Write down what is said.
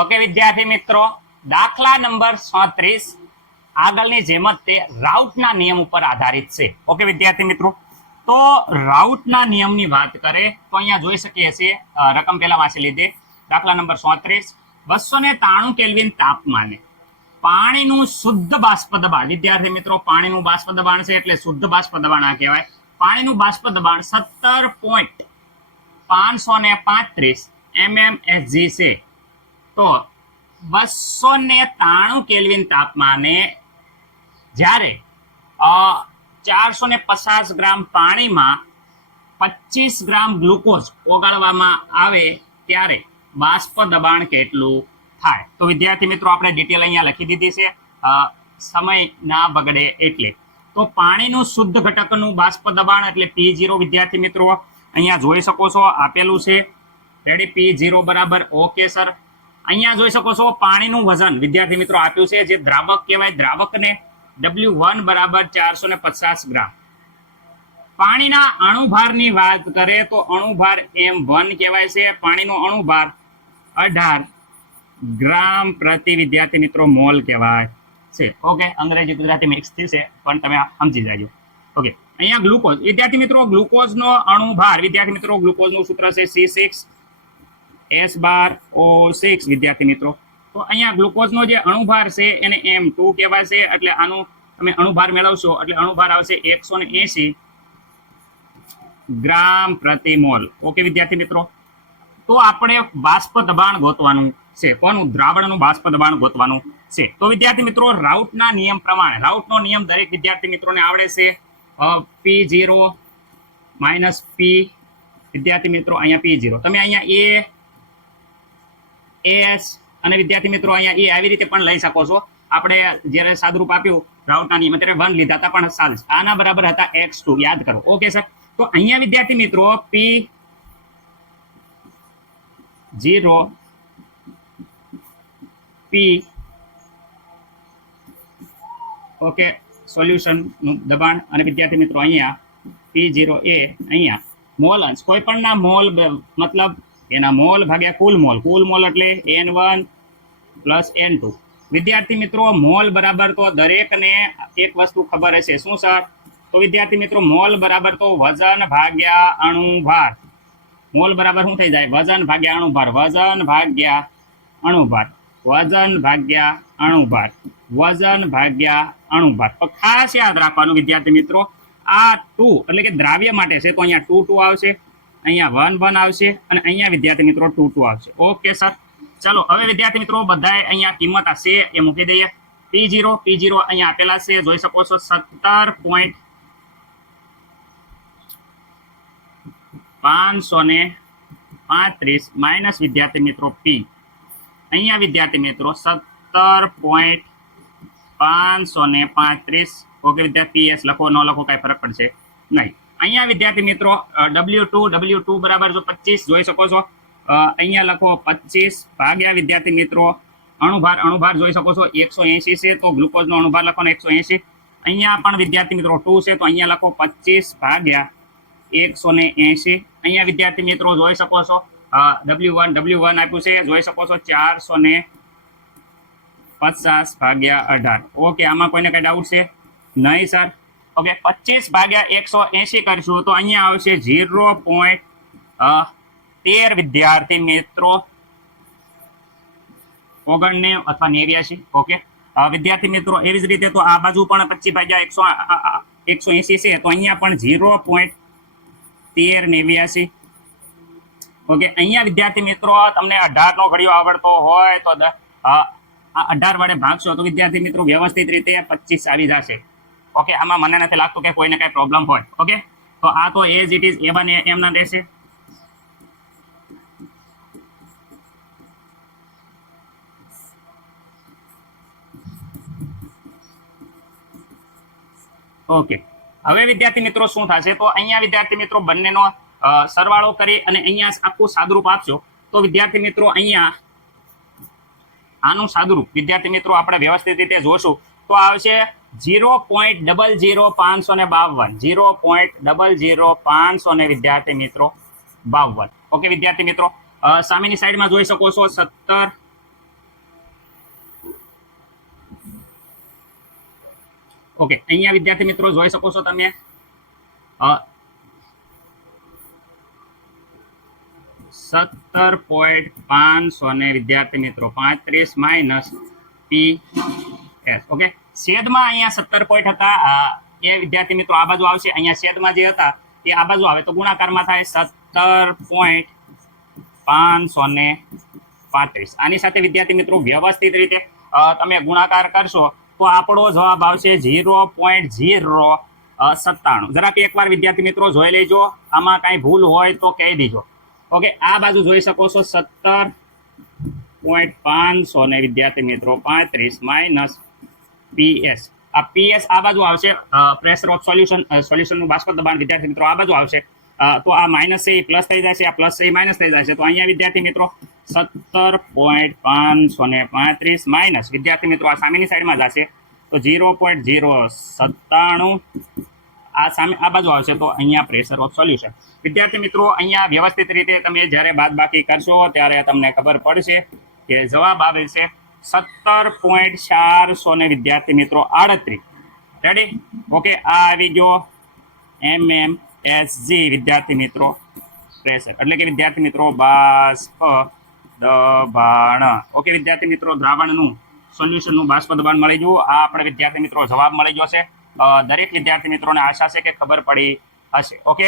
Okay વિદ્યાર્થી મિત્રો, દાખલા નંબર 37 આગળની જેમ જ તે રાઉટના નિયમ ઉપર આધારિત છે. ઓકે વિદ્યાર્થી મિત્રો, તો રાઉટના નિયમની વાત કરે તો અહીંયા જોઈ શકીએ છીએ, રકમ પહેલા વાંચી લીધી. દાખલા નંબર 37, 293 કેલ્વિન તાપમાને પાણીનું શુદ્ધ બાષ્પ દબાણ. વિદ્યાર્થી મિત્રો, પાણીનું બાષ્પ દબાણ છે એટલે શુદ્ધ બાષ્પ દબાણ આ કહેવાય. પાણીનું બાષ્પ દબાણ 17.535 mmHg છે. તો 293 કેલ્વિન તાપમાને જ્યારે 450 ગ્રામ પાણીમાં 25 ગ્રામ ગ્લુકોઝ ઓગાળવામાં આવે ત્યારે બાષ્પ દબાણ કેટલું થાય? તો વિદ્યાર્થી મિત્રો, આપણે ડિટેલ અહીંયા લખી દીધી છે, સમય ના બગડે એટલે. તો પાણીનું શુદ્ધ ઘટકનું બાષ્પ દબાણ એટલે P0. વિદ્યાર્થી મિત્રો, અહીંયા જોઈ શકો છો આપેલું છે. રેડી? P0 બરાબર ઓકે સર. અહીંયા જોઈ શકો છો પાણીનું વજન વિદ્યાર્થી મિત્રો આપ્યું છે, જે દ્રાવક કહેવાય. દ્રાવકને W1 બરાબર 450 ગ્રામ. પાણીના અણુભારની વાત કરે તો અણુભાર M1 કહેવાય છે. પાણીનો અણુભાર 18 ગ્રામ પ્રતિ વિદ્યાર્થી મિત્રો મોલ કહેવાય છે. ઓકે, અંગ્રેજી ગુજરાતી મિક્સ થશે પણ તમે સમજી જાજો. ઓકે, અહીંયા ગ્લુકોઝ વિદ્યાર્થી મિત્રો, ગ્લુકોઝનો અણુભાર વિદ્યાર્થી મિત્રો, ગ્લુકોઝનું સૂત્ર છે C6H12O6 વિદ્યાર્થી મિત્રો. તો અહીંયા ગ્લુકોઝનો જે અણુભાર છે એને M2 કહેવાય છે. એટલે આનું તમે અણુભાર મેળવશો એટલે અણુભાર આવશે 180 ગ્રામ પ્રતિ મોલ. ઓકે વિદ્યાર્થી મિત્રો, તો આપણે બાષ્પ દબાણ ગોતવાનું છે. કોનું? દ્રાવણનું બાષ્પ દબાણ ગોતવાનું છે. તો વિદ્યાર્થી મિત્રો, રાઉટના નિયમ પ્રમાણે, રાઉટનો નિયમ દરેક વિદ્યાર્થી મિત્રોને આવડે છે. P0 માઇનસ P વિદ્યાર્થી મિત્રો, અહીંયા P0 તમે અહીંયા A S અને વિદ્યાર્થી મિત્રો અહીંયા એ આવી રીતે પણ લઈ શકો છો. આપણે જ્યારે સાદુરૂપ આપ્યું રાઉટના નિયમ ત્યારે 1 લીધા હતા પણ ચાલશે. આના બરાબર હતા x2, યાદ કરો. ઓકે સર, તો અહીંયા વિદ્યાર્થી મિત્રો P0 P ઓકે સોલ્યુશનનું દબાણ અને વિદ્યાર્થી મિત્રો અહીંયા P0 એ અહીંયા મોલ અંશ, કોઈ પણના મોલ મતલબ એના મોલ ભાગ્યા કુલ મોલ. કુલ મોલ એટલે N1 પ્લસ N2. વિદ્યાર્થી મિત્રો, મોલ બરાબર તો દરેકને એક વસ્તુ ખબર હશે. શું સર? તો વિદ્યાર્થી મિત્રો, મોલ બરાબર તો વજન ભાગ્યા અણુભાર. મોલ બરાબર શું થઈ જાય? વજન ભાગ્યા અણુભાર. વજન ભાગ્યા અણુભાર. વજન ભાગ્યા અણુભાર. વજન ભાગ્યા અણુભાર. તો ખાસ યાદ રાખવાનું વિદ્યાર્થી મિત્રો, આ 2 એટલે કે દ્રાવ્ય માટે છે તો અહીંયા 2 2 આવશે, અહીંયા 1 1 આવશે અને અહીંયા વિદ્યાર્થી મિત્રો 2 2 આવશે. ઓકે સર, ચલો હવે વિદ્યાર્થી મિત્રો બધાએ અહીંયા કિંમત હશે એ મૂકી દઈએ. P0 અહીંયા આપેલા છે, જોઈ શકો છો 17.535 માઇનસ વિદ્યાર્થી મિત્રો P. અહીંયા વિદ્યાર્થી મિત્રો 17.535. ઓકે વિદ્યાર્થી, PS લખો ન લખો કાંઈ ફરક પડશે નહીં. અહીંયા વિદ્યાર્થી મિત્રો W2 બરાબર જો 25 જોઈ શકો છો. અહીંયા લખો 25 ભાગ્યા વિદ્યાર્થી મિત્રો અણુભાર જોઈ શકો છો 180 છે, તો ગ્લુકોઝનો અણુભાર લખવાનો 180. અહીંયા પણ વિદ્યાર્થી મિત્રો 2 છે તો અહીંયા લખો 25 ભાગ્યા 180. અહીંયા વિદ્યાર્થી મિત્રો જોઈ શકો છો W1 આપ્યું છે, જોઈ શકો છો 450 ભાગ્યા 18. ઓકે, આમાં કોઈને કઈ ડાઉટ છે? નહીં સર. ઓકે, 25 ભાગ્યા 180 કરશું તો અહીંયા આવશે 0.13 વિદ્યાર્થી મિત્રો 99 અથવા 89. ઓકે વિદ્યાર્થી મિત્રો, એવી જ રીતે તો આ બાજુ પણ 25 ભાગ્યા 180 છે તો અહીંયા પણ 0.1389. ઓકે, અહીંયા વિદ્યાર્થી મિત્રો તમને 18 નો ઘડિયો આવડતો હોય તો 18 વડે ભાગશો તો વિદ્યાર્થી મિત્રો વ્યવસ્થિત રીતે 25 આવી જશે. ઓકે, આમાં મને નથી લાગતું કે કોઈને કઈ પ્રોબ્લેમ હોય. ઓકે, તો આ તો એઝ ઇટ ઇઝ A1 એમ ના રહેશે. ઓકે, હવે વિદ્યાર્થી મિત્રો શું થશે? તો અહીંયા વિદ્યાર્થી મિત્રો બંનેનો સરવાળો કરી અને અહીંયા આખું સાદુરૂપ આપશો તો વિદ્યાર્થી મિત્રો અહીંયા આનું સાદુરૂપ વિદ્યાર્થી મિત્રો આપણે વ્યવસ્થિત રીતે જોશું તો આવશે 0.00552. 0.00552 વિદ્યાર્થી મિત્રો 52. ઓકે વિદ્યાર્થી મિત્રો, સામેની સાઈડમાં જોઈ શકો છો 17 ઓકે, અહીંયા વિદ્યાર્થી મિત્રો જોઈ શકો છો તમે 17.500 ને વિદ્યાર્થી મિત્રો 35 માઇનસ પી એસ. ઓકે, છેદમાં અહીંયા 17 પોઈન્ટ હતા એ વિદ્યાર્થી મિત્રો આ બાજુ આવશે, અહીંયા છેદમાં જે હતા એ આ બાજુ આવે તો ગુણાકારમાં થાય 17.535. આની સાથે વિદ્યાર્થી મિત્રો વ્યવસ્થિત રીતે તમે ગુણાકાર કરશો તો આપણો જવાબ આવશે 0.097. જરાક એકવાર વિદ્યાર્થી મિત્રો જોઈ લેજો, આમાં કાંઈ ભૂલ હોય તો કહી દીજો. ઓકે, આ બાજુ જોઈ શકો છો 17.500 ને વિદ્યાર્થી મિત્રો 35 માઇનસ પીએસ. આ પીએસ આ બાજુ આવશે, પ્રેશર ઓફ સોલ્યુશનનું બાષ્પ દબાણ વિદ્યાર્થી મિત્રો આ બાજુ આવશે. તો આ માઇનસ છે એ પ્લસ થઈ જશે, આ પ્લસ છે એ માઇનસ થઈ જશે. તો અહીંયા વિદ્યાર્થી મિત્રો 17.535 માઇનસ વિદ્યાર્થી મિત્રો આ સામેની સાઈડમાં જશે તો 0.097 આ સામે આ બાજુ આવશે. તો અહીંયા પ્રેશર ઓફ સોલ્યુશન વિદ્યાર્થી મિત્રો અહીંયા વ્યવસ્થિત રીતે તમે જ્યારે બાદબાકી કરશો ત્યારે તમને ખબર પડશે કે જવાબ આવે છે 17.400 ને વિદ્યાર્થી મિત્રો 38. રેડી? ઓકે, આ આવી ગયો MMSG વિદ્યાર્થી મિત્રો પ્રેશર, એટલે કે વિદ્યાર્થી મિત્રો બાષ્પ દબાણ. ઓકે વિદ્યાર્થી મિત્રો, દ્રાવણનું સોલ્યુશનનું બાષ્પ દબાણ મળી ગયું. આ આપણે વિદ્યાર્થી મિત્રો જવાબ મળી ગયો છે. દરેક વિદ્યાર્થી મિત્રોને આશા છે કે ખબર પડી હશે. ઓકે.